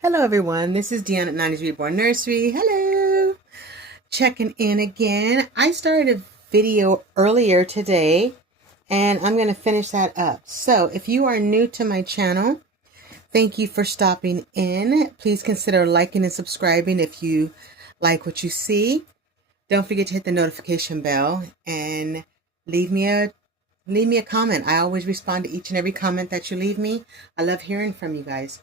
Hello everyone, this is Deanna at 90s Reborn Nursery. Hello! Checking in again. I started a video earlier today and I'm going to finish that up. So if you are new to my channel, thank you for stopping in. Please consider liking and subscribing if you like what you see. Don't forget to hit the notification bell and leave me a comment. I always respond to each and every comment that you leave me. I love hearing from you guys.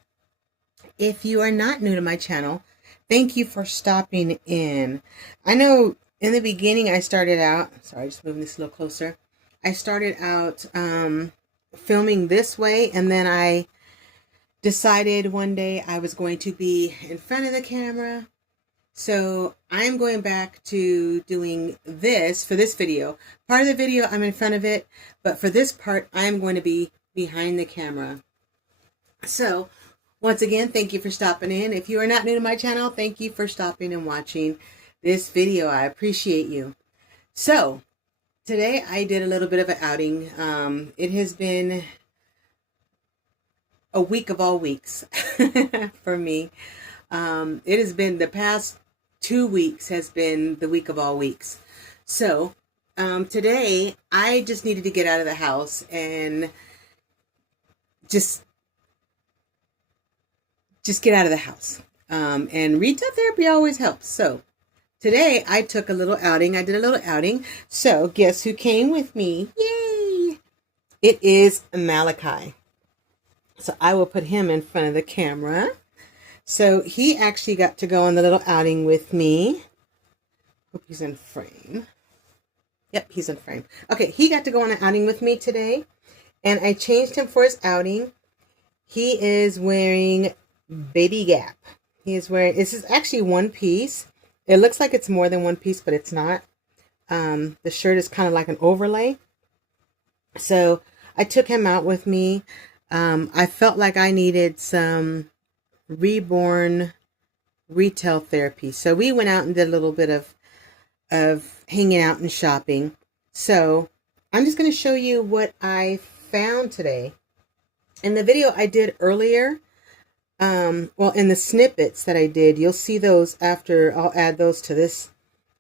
If you are not new to my channel, thank you for stopping in. I know in the beginning I started out, sorry, just moving this a little closer. I started out filming this way, and then I decided one day I was going to be in front of the camera. So I'm going back to doing this for this video. Part of the video I'm in front of it, but for this part I'm going to be behind the camera. So once again, thank you for stopping in. If you are not new to my channel, thank you for stopping and watching this video. I appreciate you. So today I did a little bit of an outing. It has been a week of all weeks for me. It has been the past 2 weeks has been the week of all weeks. So today I just needed to get out of the house and just get out of the house. And retail therapy always helps. So today I took a little outing. I did a little outing. So guess who came with me? Yay! It is Malachi. So I will put him in front of the camera. So he actually got to go on the little outing with me. Hope he's in frame. Yep, he's in frame. Okay, he got to go on an outing with me today. And I changed him for his outing. He is wearing Baby Gap. He is wearing, this is actually one piece. It looks like it's more than one piece, but it's not. The shirt is kind of like an overlay. So I took him out with me. I felt like I needed some reborn retail therapy. So we went out and did a little bit of hanging out and shopping. So I'm just going to show you what I found today. In the video I did earlier, well, in the snippets that I did, you'll see those after. I'll add those to this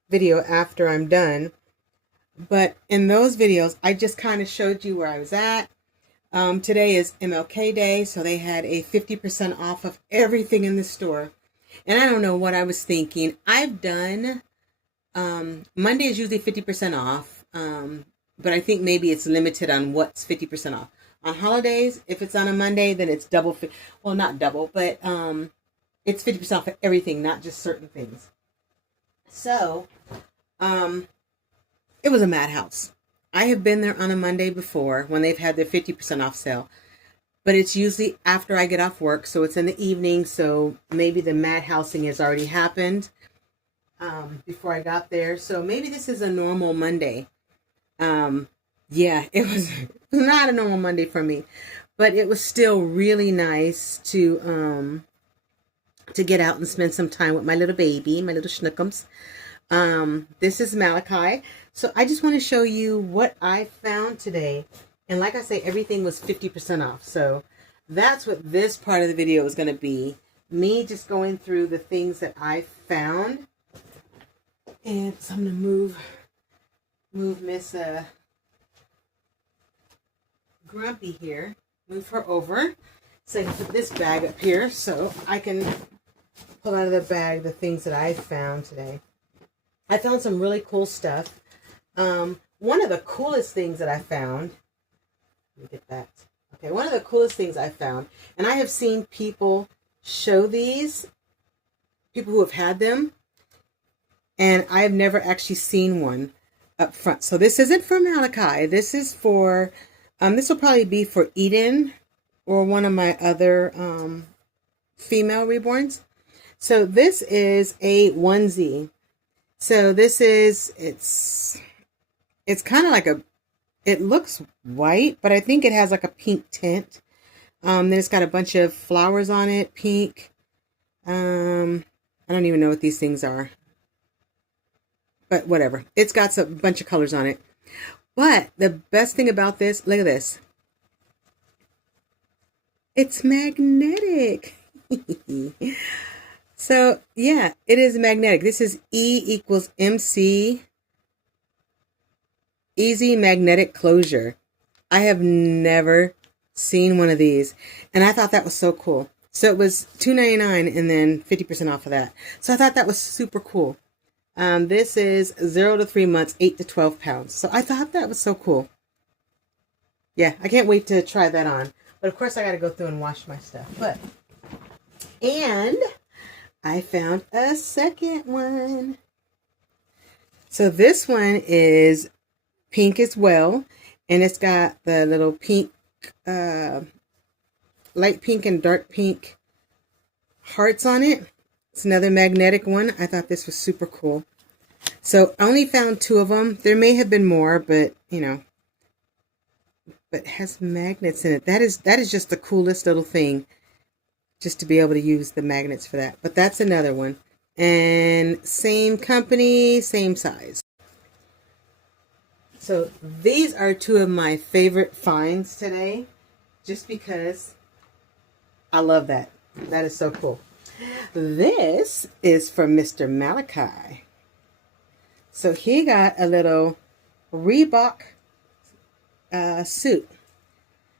video after I'm done. But in those videos, I just kind of showed you where I was at. Today is MLK Day, so they had a 50% off of everything in the store. And I don't know what I was thinking. I've done, Monday is usually 50% off, but I think maybe it's limited on what's 50% off. On holidays, if it's on a Monday, then it's double. Well, not double, but it's 50% off of everything, not just certain things. So, it was a madhouse. I have been there on a Monday before when they've had their 50% off sale, but it's usually after I get off work, so it's in the evening. So maybe the madhousing has already happened before I got there. So maybe this is a normal Monday. Yeah, it was not a normal Monday for me, but it was still really nice to get out and spend some time with my little baby, my little schnookums. This is Malachi. So I just want to show you what I found today. And like I say, everything was 50% off. So that's what this part of the video is going to be. Me just going through the things that I found. And so I'm going to move Miss Grumpy here, move her over so I can put this bag up here so I can pull out of the bag the things that I found today. I found some really cool stuff. One of the coolest things that I found, let me get that. Okay, one of the coolest things I found, and I have seen people show these, people who have had them, and I have never actually seen one up front. So this isn't for Malachi. This is for this will probably be for Eden or one of my other female reborns. So this is a onesie. So this is, it's kind of like it looks white, but I think it has like a pink tint. Then it's got a bunch of flowers on it, pink. I I don't even know what these things are. But whatever. It's got a bunch of colors on it. But the best thing about this, look at this. It's magnetic. So, yeah, it is magnetic. This is E equals MC, easy magnetic closure. I have never seen one of these, and I thought that was so cool. So it was $2.99 and then 50% off of that. So I thought that was super cool. This is 0 to 3 months, 8 to 12 pounds. So I thought that was so cool. Yeah, I can't wait to try that on. But of course I got to go through and wash my stuff. And I found a second one. So this one is pink as well. And it's got the little pink, light pink and dark pink hearts on it. It's another magnetic one. I thought this was super cool. So I only found 2 of them. There may have been more, but you know, but it has magnets in it. That is just the coolest little thing, just to be able to use the magnets for that. But that's another one. And same company, same size. So these are 2 of my favorite finds today, just because I love that. That is so cool. This is from Mr. Malachi. So he got a little Reebok suit.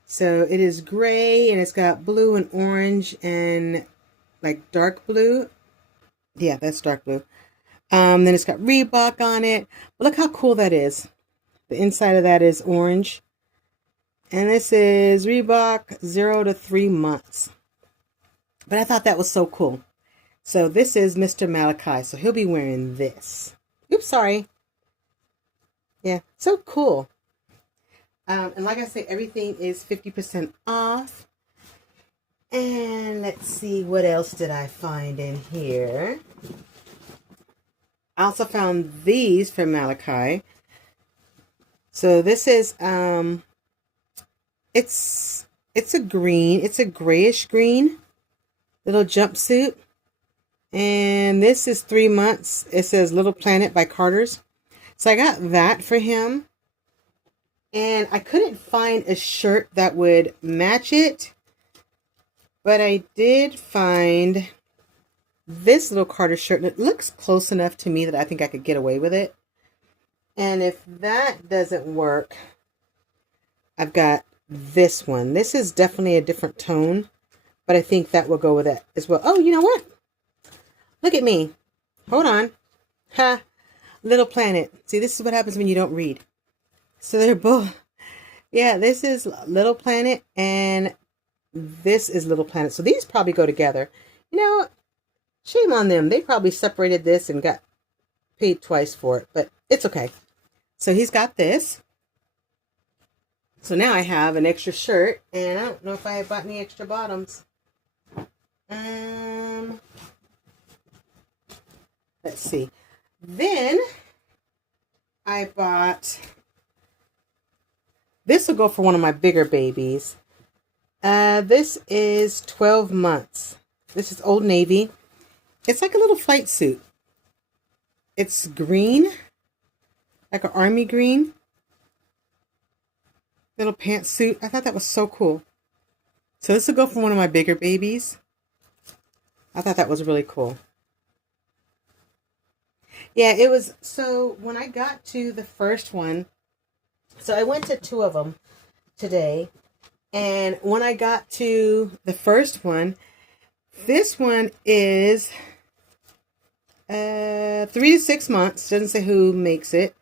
So it is gray and it's got blue and orange and like dark blue. Yeah, that's dark blue. Then it's got Reebok on it. But look how cool that is. The inside of that is orange. And this is Reebok 0 to 3 months. But I thought that was so cool. So this is Mr. Malachi. So he'll be wearing this. Oops, sorry. Yeah, so cool. And like I say, everything is 50% off. And let's see, what else did I find in here? I also found these from Malachi. So this is, it's a green, it's a grayish green little jumpsuit. And this is 3 months. It says Little Planet by Carter's. So I got that for him. And I couldn't find a shirt that would match it. But I did find this little Carter shirt. And it looks close enough to me that I think I could get away with it. And if that doesn't work, I've got this one. This is definitely a different tone, but I think that will go with it as well. Oh, you know what? Look at me. Hold on. Ha. Little Planet. See, this is what happens when you don't read. So they're both. Yeah, this is Little Planet and this is Little Planet. So these probably go together. You know, shame on them. They probably separated this and got paid twice for it, but it's okay. So he's got this. So now I have an extra shirt, and I don't know if I bought any extra bottoms. Let's see. Then I bought, this will go for one of my bigger babies. This is 12 months. This is Old Navy. It's like a little flight suit. It's green, like an army green. Little pantsuit. I thought that was so cool. So this will go for one of my bigger babies. I thought that was really cool. Yeah, it was. So when I got to the first one, so I went to 2 of them today. And when I got to the first one, this one is 3 to 6 months. Doesn't say who makes it,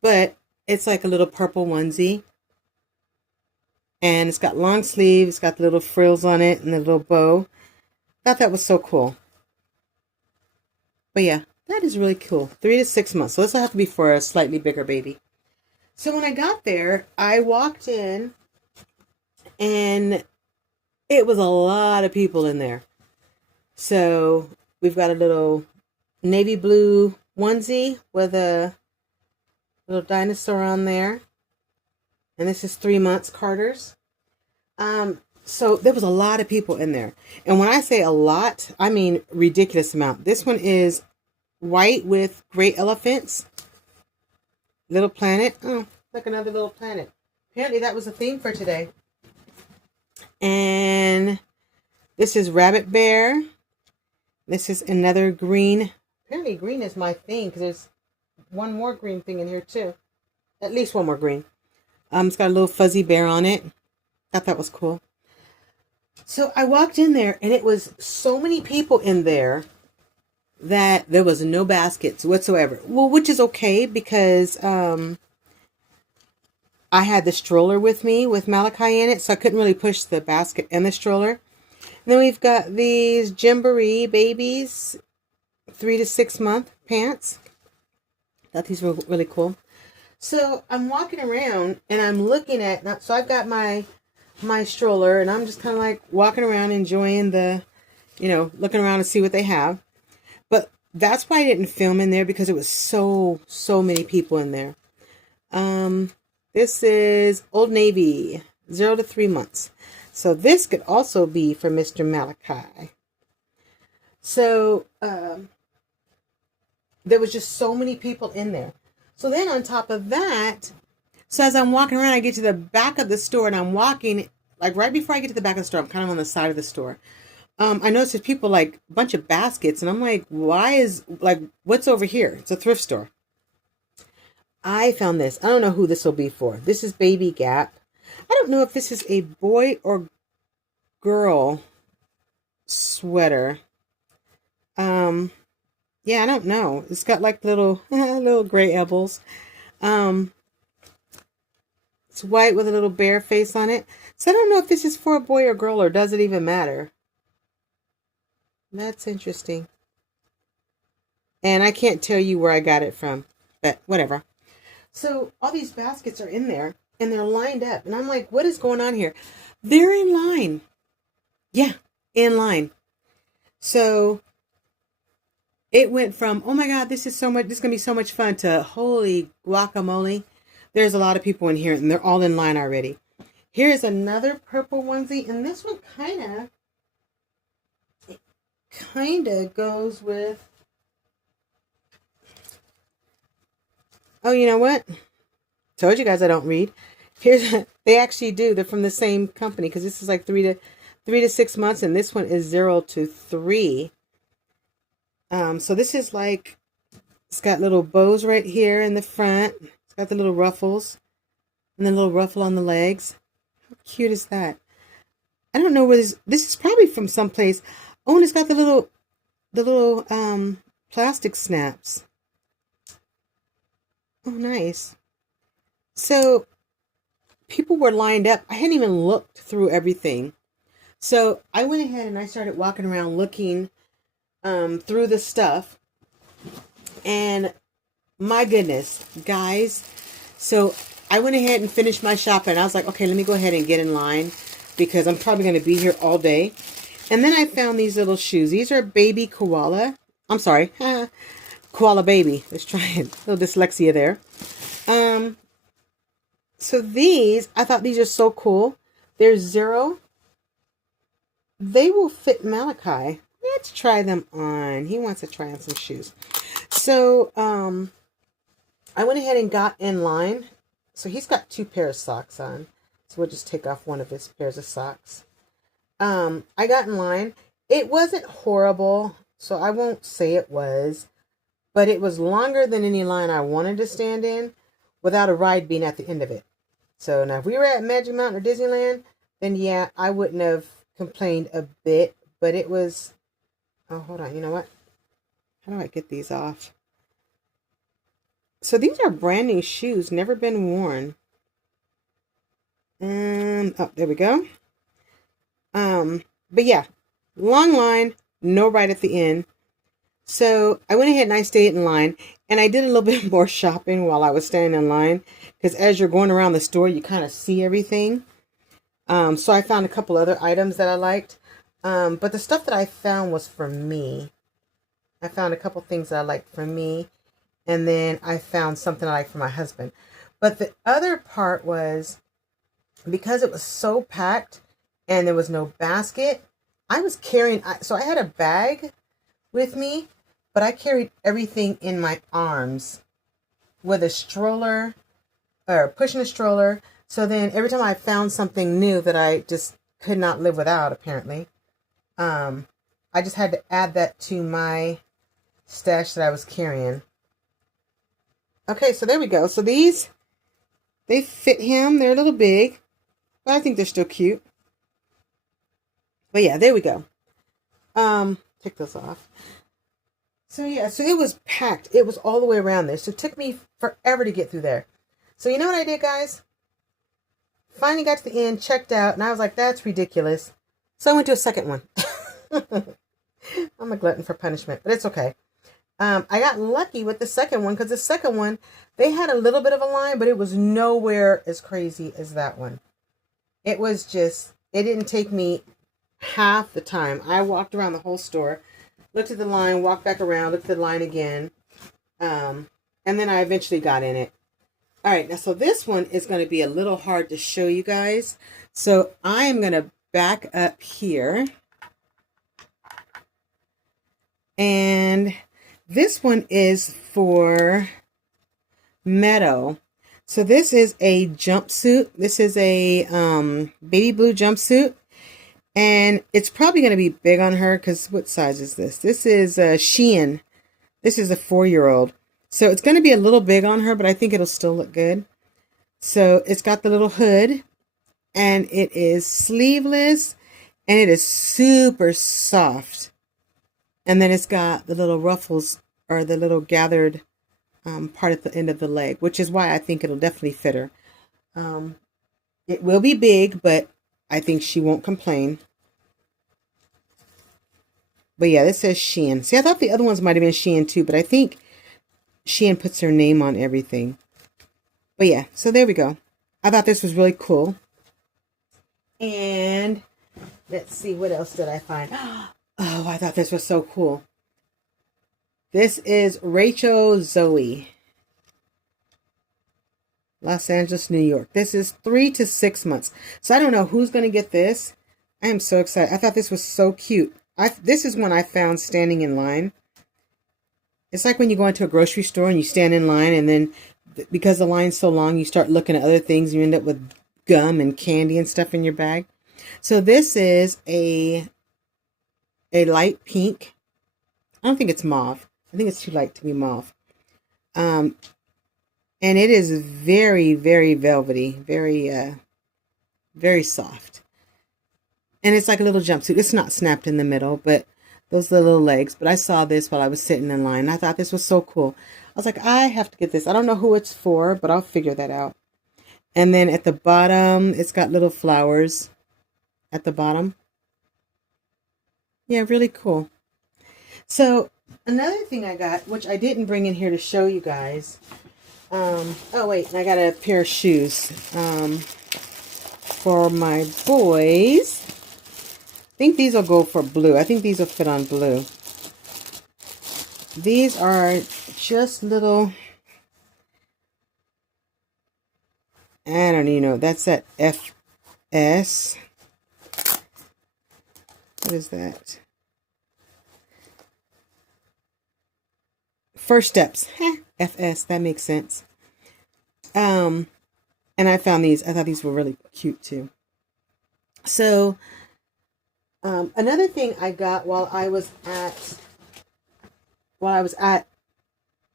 but it's like a little purple onesie. And it's got long sleeves, it's got the little frills on it and the little bow. Thought that was so cool. But yeah, that is really cool. 3 to 6 months. So this will have to be for a slightly bigger baby. So when I got there, I walked in and it was a lot of people in there. So we've got a little navy blue onesie with a little dinosaur on there. And this is 3 months Carter's. So there was a lot of people in there. And when I say a lot, I mean ridiculous amount. This one is white with gray elephants. Little planet. Oh, like another little planet. Apparently that was the theme for today. And this is rabbit bear. This is another green. Apparently green is my thing because there's one more green thing in here too. At least one more green. It's got a little fuzzy bear on it. Thought that was cool. So I walked in there and it was so many people in there that there was no baskets whatsoever. Well, which is okay because I had the stroller with me with Malachi in it, so I couldn't really push the basket and the stroller. And then we've got these Gymboree babies, 3 to 6 month pants. Thought these were really cool. So I'm walking around and I'm looking at, so I've got my stroller and I'm just kind of like walking around enjoying the, looking around to see what they have. But that's why I didn't film in there because it was so many people in there. This is Old Navy, 0 to 3 months. So this could also be for Mr. Malachi. So there was just so many people in there. So then on top of that, so as I'm walking around, I get to the back of the store and I'm walking, like right before I get to the back of the store, I'm kind of on the side of the store. I noticed there's people like a bunch of baskets and I'm like, what's over here? It's a thrift store. I found this. I don't know who this will be for. This is Baby Gap. I don't know if this is a boy or girl sweater. Yeah, I don't know. It's got like little gray elbows. It's white with a little bear face on it. So I don't know if this is for a boy or girl or does it even matter. That's interesting. And I can't tell you where I got it from, but whatever. So all these baskets are in there and they're lined up. And I'm like, what is going on here? They're in line. Yeah, in line. So it went from, oh my God, this is going to be so much fun to holy guacamole. There's a lot of people in here and they're all in line already. Here's another purple onesie. And this one kind of goes with, oh, you know what? Told you guys I don't read. They actually do. They're from the same company because this is like 3 to 6 months and this one is 0 to 3. So this is like, it's got little bows right here in the front. It's got the little ruffles and the little ruffle on the legs. How cute is that? I don't know where this is probably from someplace. Oh, and it's got the little plastic snaps. Oh, nice. So people were lined up. I hadn't even looked through everything. So I went ahead and I started walking around looking through the stuff. And my goodness, guys. So I went ahead and finished my shopping. I was like, okay, let me go ahead and get in line because I'm probably going to be here all day. And then I found these little shoes. These are baby koala. I'm sorry. Koala baby. Let's try it. A little dyslexia there. So these, I thought these are so cool. They're 0. They will fit Malachi. Let's try them on. He wants to try on some shoes. So, I went ahead and got in line. So he's got 2 pairs of socks on. So we'll just take off one of his pairs of socks. I got in line. It wasn't horrible. So I won't say it was. But it was longer than any line I wanted to stand in without a ride being at the end of it. So now if we were at Magic Mountain or Disneyland, then yeah, I wouldn't have complained a bit. But it was, oh, hold on. You know what? How do I get these off? So these are brand new shoes, never been worn. Oh, there we go. But yeah, long line, no ride at the end. So I went ahead and I stayed in line and I did a little bit more shopping while I was standing in line because as you're going around the store, you kind of see everything. So I found a couple other items that I liked. But the stuff that I found was for me. I found a couple things that I liked for me. And then I found something I liked for my husband. But the other part was because it was so packed and there was no basket. I was carrying, so I had a bag with me, but I carried everything in my arms with a stroller or pushing a stroller. So then every time I found something new that I just could not live without, apparently, I just had to add that to my stash that I was carrying. Okay, so there we go. So these, they fit him. They're a little big, but I think they're still cute. But yeah, there we go. Take those off. So yeah, so it was packed. It was all the way around there. So it took me forever to get through there. So you know what I did, guys? Finally got to the end, checked out, and I was like, that's ridiculous. So I went to a second one. I'm a glutton for punishment, but it's okay. I got lucky with the second one because the second one, they had a little bit of a line, but it was nowhere as crazy as that one. It was just, it didn't take me half the time. I walked around the whole store, looked at the line, walked back around, looked at the line again, and then I eventually got in it. All right, now so this one is going to be a little hard to show you guys. So I am going to back up here. And this one is for Meadow. So this is a jumpsuit. This is a baby blue jumpsuit. And it's probably going to be big on her because what size is this? This is Shein. This is a 4-year-old. So it's going to be a little big on her, but I think it'll still look good. So it's got the little hood. And it is sleeveless. And it is super soft. And then it's got the little ruffles or the little gathered part at the end of the leg, which is why I think it'll definitely fit her. It will be big, but I think she won't complain. But yeah, this says Shein. See, I thought the other ones might have been Shein too, but I think Shein puts her name on everything. But yeah, so there we go. I thought this was really cool. And let's see, what else did I find? Oh, I thought this was so cool. This is Rachel Zoe. Los Angeles, New York. This is 3 to 6 months. So I don't know who's going to get this. I am so excited. I thought this was so cute. This is one I found standing in line. It's like when you go into a grocery store and you stand in line, and then because the line's so long, you start looking at other things. You end up with gum and candy and stuff in your bag. So this is a light pink. I don't think it's mauve. I think it's too light to be mauve. And it is very, very velvety, very, very soft. And it's like a little jumpsuit. It's not snapped in the middle, but those are the little legs. But I saw this while I was sitting in line. I thought this was so cool. I was like, I have to get this. I don't know who it's for, but I'll figure that out. And then at the bottom, it's got little flowers at the bottom. Yeah, really cool. So another thing I got, which I didn't bring in here to show you guys. Oh wait, and I got a pair of shoes for my boys. I think these will go for blue. I think these will fit on blue. These are just little, I don't even know. That's at FS. What is that? First Steps. FS. That makes sense. And I found these. I thought these were really cute too. So, another thing I got while I was at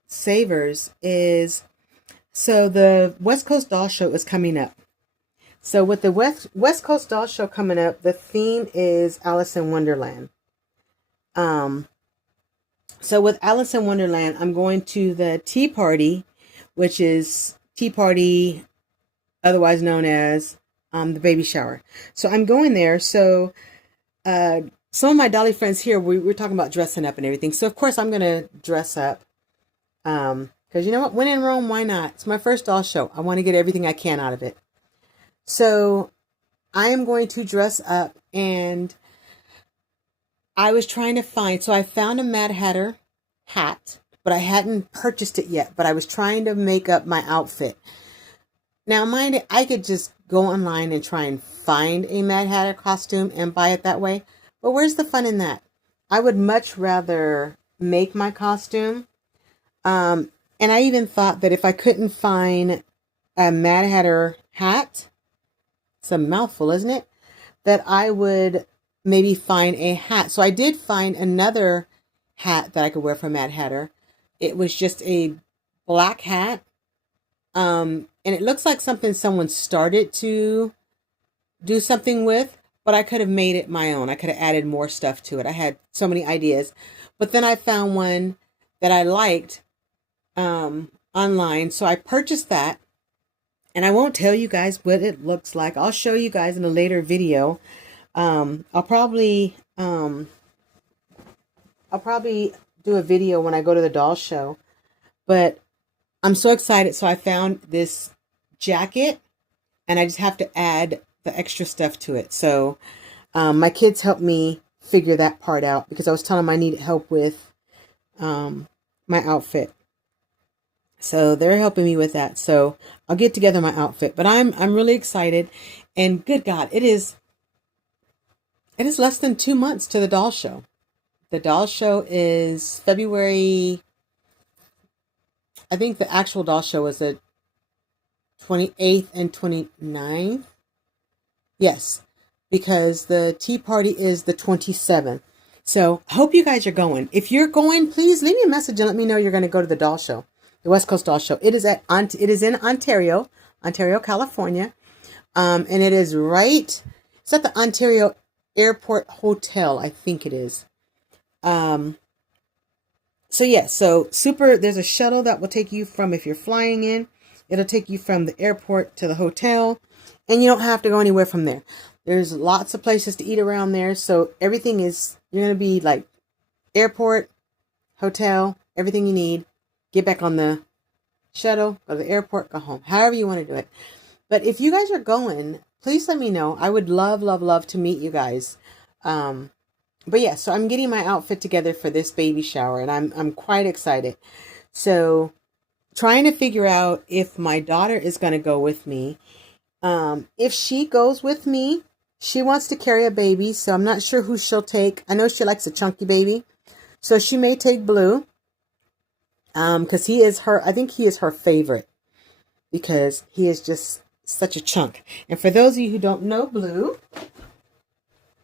Savers is, so the West Coast Doll Show is coming up. So with the West Coast Doll Show coming up, the theme is Alice in Wonderland. So with Alice in Wonderland, I'm going to the Tea Party, which is Tea Party, otherwise known as the baby shower. So I'm going there. So some of my Dolly friends here, we're talking about dressing up and everything. So of course I'm going to dress up. Because you know what? When in Rome, why not? It's my first doll show. I want to get everything I can out of it. So I am going to dress up, and I was trying to find, so I found a Mad Hatter hat, but I hadn't purchased it yet, but I was trying to make up my outfit. Now, mind it, I could just go online and try and find a Mad Hatter costume and buy it that way. But where's the fun in that? I would much rather make my costume. And I even thought that if I couldn't find a Mad Hatter hat, it's a mouthful, isn't it? That I would maybe find a hat. So I did find another hat that I could wear for Mad Hatter. It was just a black hat. And it looks like something someone started to do something with, but I could have made it my own. I could have added more stuff to it. I had so many ideas. But then I found one that I liked online. So I purchased that. And I won't tell you guys what it looks like. I'll show you guys in a later video. I'll probably do a video when I go to the doll show. But I'm so excited. So I found this jacket and I just have to add the extra stuff to it. So my kids helped me figure that part out because I was telling them I needed help with my outfit. So they're helping me with that. So I'll get together my outfit, but I'm really excited. And good God, it is less than 2 months to the doll show. The doll show is February. I think the actual doll show was the 28th and 29th. Yes, because the tea party is the 27th. So I hope you guys are going. If you're going, please leave me a message and let me know you're going to go to the doll show. The West Coast Doll Show. It is in Ontario, California. And it is right, it's at the Ontario Airport Hotel, I think it is. So super, there's a shuttle that will take you from, if you're flying in, it'll take you from the airport to the hotel, and you don't have to go anywhere from there. There's lots of places to eat around there. So everything is, you're going to be like airport, hotel, everything you need. Get back on the shuttle, go to the airport, go home. However you want to do it. But if you guys are going, please let me know. I would love, love, love to meet you guys. But yeah, so I'm getting my outfit together for this baby shower, and I'm quite excited. So trying to figure out if my daughter is going to go with me. If she goes with me, she wants to carry a baby, so I'm not sure who she'll take. I know she likes a chunky baby, so she may take Blue. Because I think he is her favorite because he is just such a chunk. And for those of you who don't know Blue,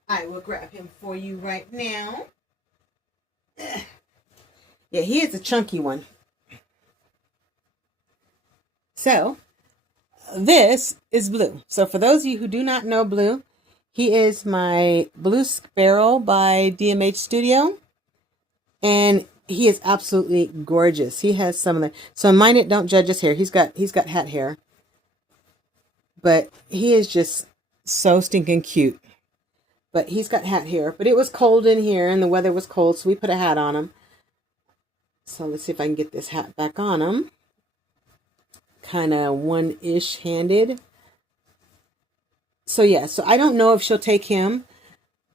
I will grab him for you right now. Yeah, he is a chunky one. So this is Blue. So for those of you who do not know Blue, he is my Blue Sparrow by DMH Studio. And he is absolutely gorgeous. He has some of the, so mind it, don't judge his hair. He's got hat hair, but he is just so stinking cute. But he's got hat hair, but it was cold in here and the weather was cold. So we put a hat on him. So let's see if I can get this hat back on him. Kind of one-ish handed. So yeah, so I don't know if she'll take him.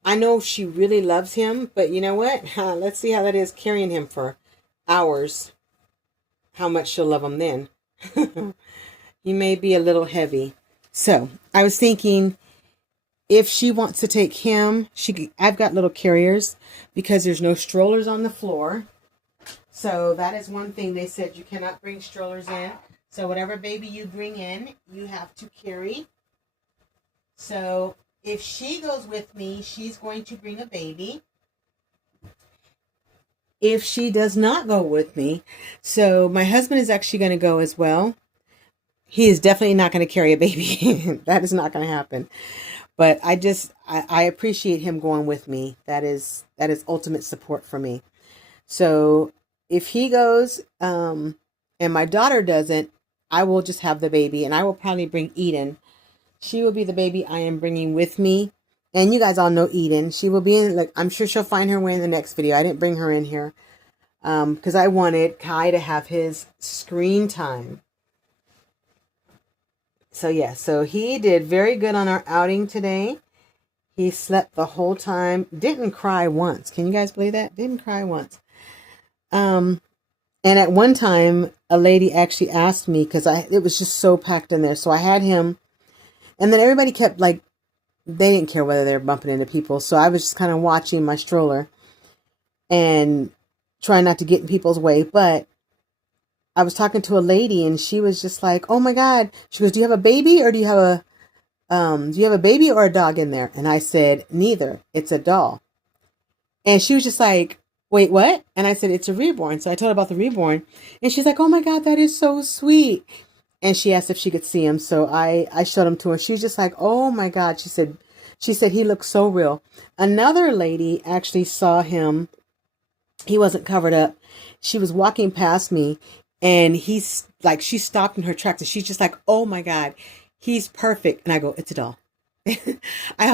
I know she really loves him, but you know what? Let's see how that is carrying him for hours. How much she'll love him then. He may be a little heavy. So I was thinking if she wants to take him, I've got little carriers because there's no strollers on the floor. So that is one thing they said, you cannot bring strollers in. So whatever baby you bring in, you have to carry. So if she goes with me, she's going to bring a baby. If she does not go with me, so my husband is actually going to go as well. He is definitely not going to carry a baby. That is not going to happen. But I appreciate him going with me. That is ultimate support for me. So if he goes, and my daughter doesn't, I will just have the baby, and I will probably bring Eden. She will be the baby I am bringing with me. And you guys all know Eden. She will be in, like, I'm sure she'll find her way in the next video. I didn't bring her in here because I wanted Kai to have his screen time. So yeah, so he did very good on our outing today. He slept the whole time. Didn't cry once. Can you guys believe that? Didn't cry once. And And at one time, a lady actually asked me, because it was just so packed in there. So I had him, and then everybody kept like, they didn't care whether they were bumping into people. So I was just kind of watching my stroller and trying not to get in people's way. But I was talking to a lady, and she was just like, "Oh my God!" She goes, "Do you have a baby, or do you have a baby or a dog in there?" And I said, "Neither. It's a doll." And she was just like, "Wait, what?" And I said, "It's a reborn." So I told her about the reborn, and she's like, "Oh my God, that is so sweet." And she asked if she could see him, so I showed him to her. She's just like, "Oh my God," she said he looks so real. Another lady actually saw him. He wasn't covered up. She was walking past me, and he's like, she stopped in her tracks, and she's just like, "Oh my God, he's perfect." And I go, "It's a doll." I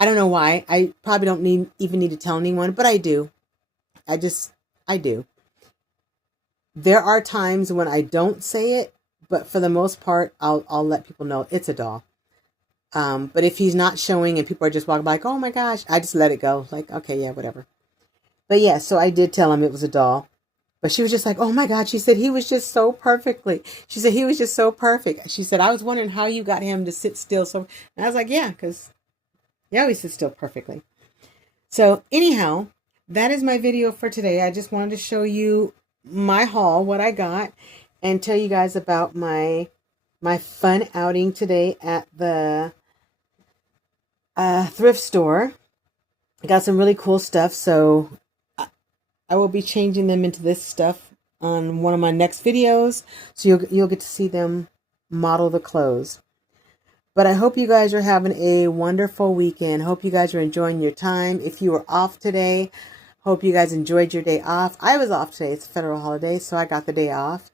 don't know why. I probably don't even need to tell anyone, but I do. I do. There are times when I don't say it, but for the most part, I'll let people know it's a doll. But if he's not showing and people are just walking by like, "Oh my gosh," I just let it go. Like, okay, yeah, whatever. But yeah, so I did tell him it was a doll. But she was just like, "Oh my God." She said, "He was just so perfectly." She said, "He was just so perfect." She said, "I was wondering how you got him to sit still." So and I was like, "Yeah, because he always sits still perfectly." So anyhow, that is my video for today. I just wanted to show you my haul, what I got, and tell you guys about my fun outing today at the thrift store. I got some really cool stuff, so I will be changing them into this stuff on one of my next videos, so you'll get to see them model the clothes. But I hope you guys are having a wonderful weekend. Hope you guys are enjoying your time. If you were off today, hope you guys enjoyed your day off. I was off today. It's a federal holiday, so I got the day off.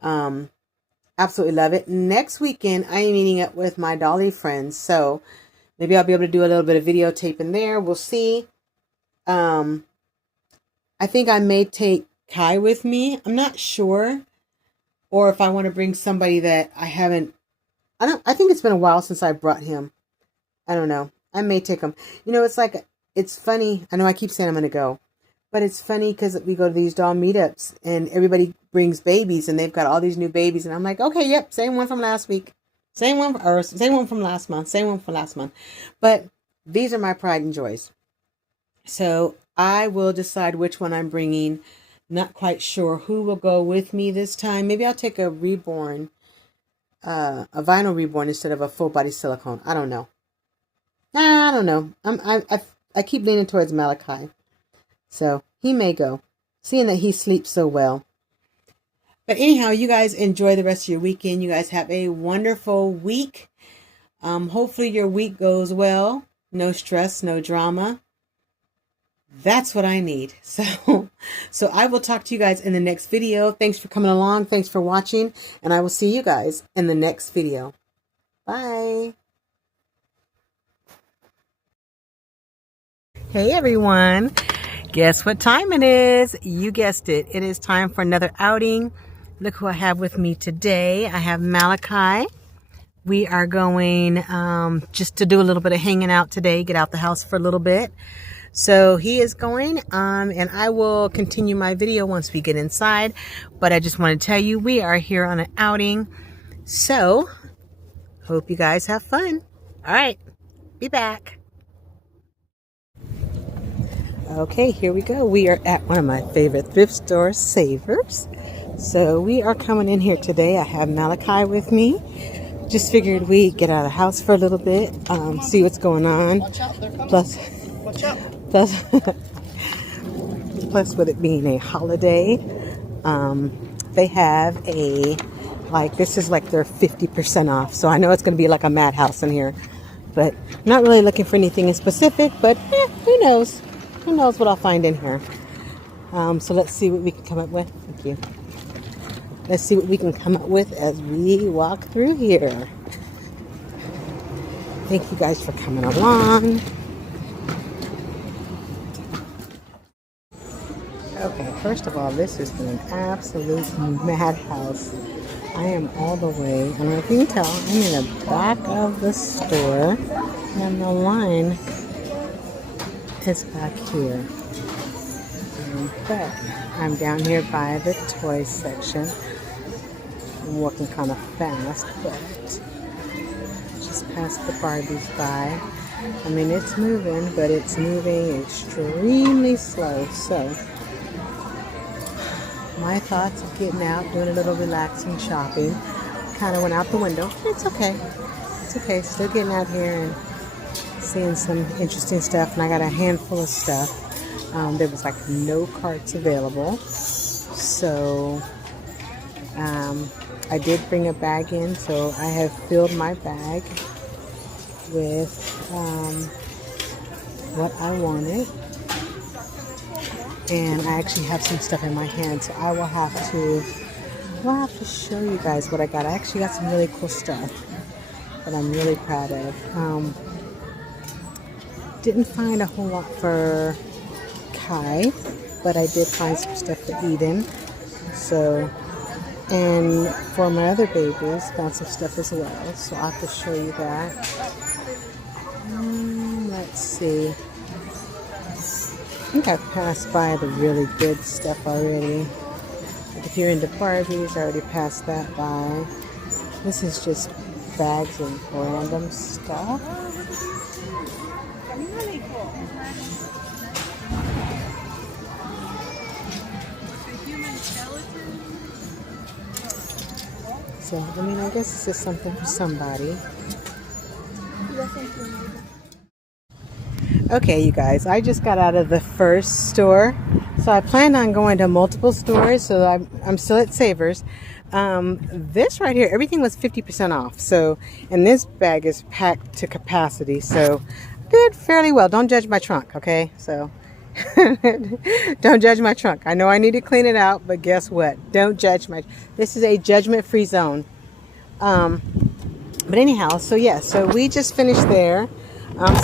Absolutely love it. Next weekend, I am meeting up with my Dolly friends, so maybe I'll be able to do a little bit of videotaping there. We'll see. I think I may take Kai with me. I'm not sure. Or if I want to bring somebody that I haven't. I think it's been a while since I brought him. I don't know. I may take him. You know, it's funny. I know I keep saying I'm going to go. But it's funny because we go to these doll meetups and everybody brings babies and they've got all these new babies. And I'm like, okay, yep, same one from last week. Same one from last month. Same one from last month. But these are my pride and joys. So I will decide which one I'm bringing. Not quite sure who will go with me this time. Maybe I'll take a reborn, a vinyl reborn instead of a full body silicone. I don't know. I don't know. I keep leaning towards Malachi. So he may go, seeing that he sleeps so well. But anyhow, you guys enjoy the rest of your weekend. You guys have a wonderful week. Hopefully your week goes well. No stress, no drama. That's what I need. So I will talk to you guys in the next video. Thanks for coming along. Thanks for watching. And I will see you guys in the next video. Bye. Hey, everyone. Guess what time it is? You guessed it. It is time for another outing. Look who I have with me today. I have Malachi. We are going just to do a little bit of hanging out today, get out the house for a little bit. So he is going, and I will continue my video once we get inside. But I just want to tell you, we are here on an outing. So, hope you guys have fun. All right, be back. Okay, here we go. We are at one of my favorite thrift stores, Savers. So we are coming in here today. I have Malachi with me. Just figured we'd get out of the house for a little bit, see what's going on. Plus, plus with it being a holiday, they have this is like their 50% off. So I know it's going to be like a madhouse in here, but not really looking for anything in specific, but who knows? Who knows what I'll find in here. So let's see what we can come up with. Thank you. Let's see what we can come up with as we walk through here. Thank you guys for coming along. Okay, first of all, this is an absolute madhouse. I am all the way, I don't know if you can tell, I'm in the back of the store, and the line is back here. But I'm down here by the toy section. I'm walking kind of fast, but just past the Barbies by. I mean, it's moving, but it's moving extremely slow. So, my thoughts of getting out, doing a little relaxing shopping, kind of went out the window. It's okay. It's okay. Still getting out here and seeing some interesting stuff. And I got a handful of stuff. There was like no carts available. So, I did bring a bag in. So, I have filled my bag with what I wanted, and I actually have some stuff in my hand, so I will have to show you guys what I got. I actually got some really cool stuff that I'm really proud of. Didn't find a whole lot for Kai, but I did find some stuff for Eden. So, and for my other babies, found some stuff as well. So I'll have to show you that. Let's see. I think I've passed by the really good stuff already. Like if you're into Barbies, I already passed that by. This is just bags of random stuff. So, I mean, I guess this is something for somebody. Okay, you guys, I just got out of the first store. So I planned on going to multiple stores, so I'm still at Savers. This right here, everything was 50% off. So, and this bag is packed to capacity. So, did fairly well. Don't judge my trunk, okay? So, don't judge my trunk. I know I need to clean it out, but guess what? Don't judge my... This is a judgment-free zone. But anyhow, so yeah, so we just finished there.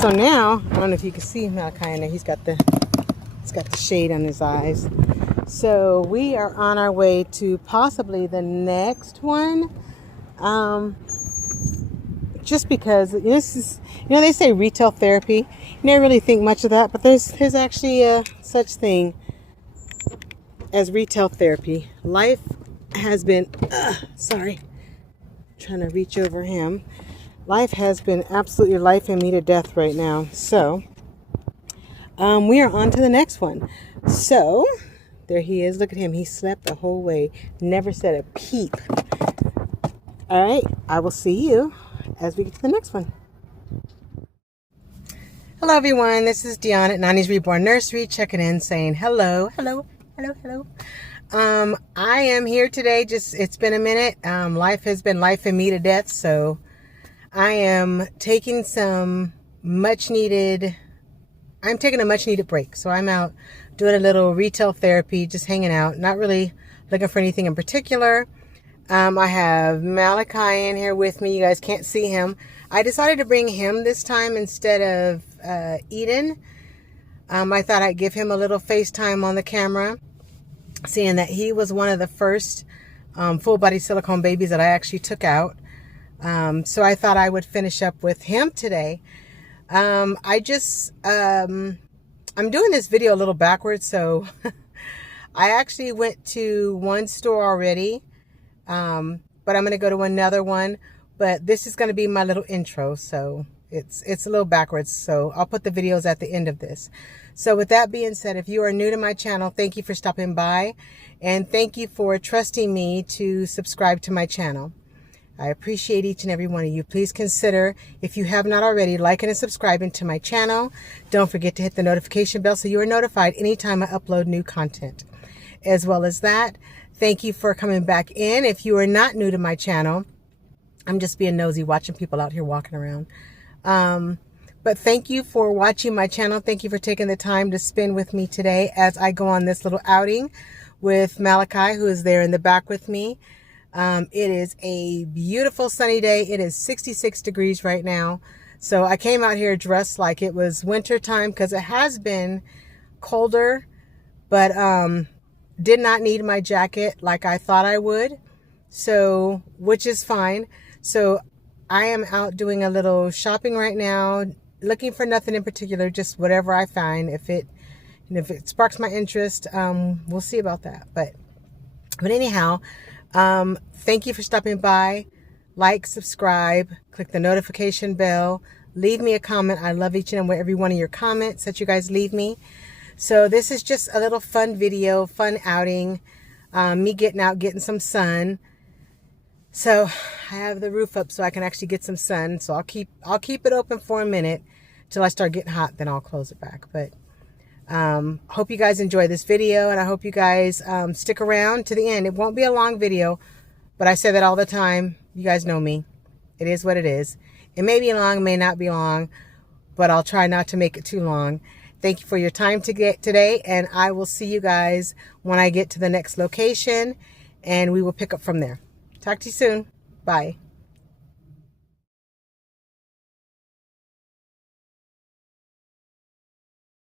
So now, I don't know if you can see Malachi in there. He's got the shade on his eyes. So we are on our way to possibly the next one. Just because this is, they say retail therapy. You never really think much of that, but there's actually a such thing as retail therapy. Life has been, trying to reach over him. Life has been absolutely lifing me to death right now. So, we are on to the next one. So, there he is. Look at him. He slept the whole way. Never said a peep. All right. I will see you as we get to the next one. Hello, everyone. This is Dion at Nani's Reborn Nursery checking in, saying hello, hello, hello, hello. I am here today. It's been a minute. Life has been lifing me to death. So, I am taking I'm taking a much needed break. So I'm out doing a little retail therapy, just hanging out, not really looking for anything in particular. I have Malachi in here with me. You guys can't see him. I decided to bring him this time instead of Eden. I thought I'd give him a little FaceTime on the camera, seeing that he was one of the first full body silicone babies that I actually took out. So I thought I would finish up with him today. I'm doing this video a little backwards. So I actually went to one store already. But I'm going to go to another one, but this is going to be my little intro. So it's a little backwards. So I'll put the videos at the end of this. So with that being said, if you are new to my channel, thank you for stopping by, and thank you for trusting me to subscribe to my channel. I appreciate each and every one of you. Please consider, if you have not already, liking and subscribing to my channel. Don't forget to hit the notification bell so you are notified anytime I upload new content. As well as that, thank you for coming back in. If you are not new to my channel, I'm just being nosy watching people out here walking around. But thank you for watching my channel. Thank you for taking the time to spend with me today as I go on this little outing with Malachi, who is there in the back with me. It is a beautiful sunny day. It is 66 degrees right now. So I came out here dressed like it was winter time because it has been colder, but did not need my jacket like I thought I would. So, which is fine. So I am out doing a little shopping right now, looking for nothing in particular, just whatever I find. If it, And if it sparks my interest, we'll see about that. But anyhow, thank you for stopping by. Like, subscribe, click the notification bell, leave me a comment. I love each and every one of your comments that you guys leave me. So this is just a little fun video, fun outing, me getting out, getting some sun. So I have the roof up so I can actually get some sun. So I'll keep it open for a minute till I start getting hot, then I'll close it back. But hope you guys enjoy this video, and I hope you guys stick around to the end. It won't be a long video, but I say that all the time. You guys know me. It is what it is. It may be long, may not be long, but I'll try not to make it too long. Thank you for your time today, and I will see you guys when I get to the next location, and we will pick up from there. Talk to you soon. Bye.